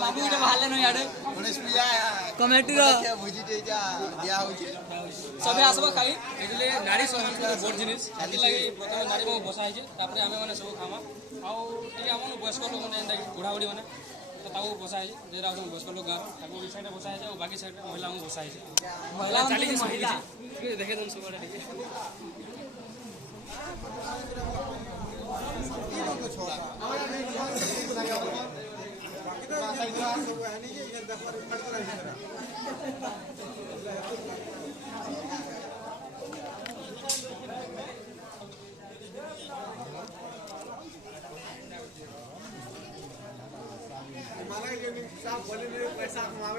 बाबू इटा बाहर न याडे गणेश पूजा कमेटी रो भोजी देजा दिया होची सबे आसबो खाई एतले नारी संस्कृति बोर्ड जिनिस आदि लागि प्रथम नारी को बसा है तापर आमे माने सब खामा आउ टिके हमन वयस्क लोग माने एंदा बुढ़ा बुढ़ी माने तो ताऊ बसा है जे राउन वयस्क लोग गार ताको ई साइड बसा है और बाकी साइड महिला को बसा है महिला चाली के महिला देखे दन सब बडे पैसा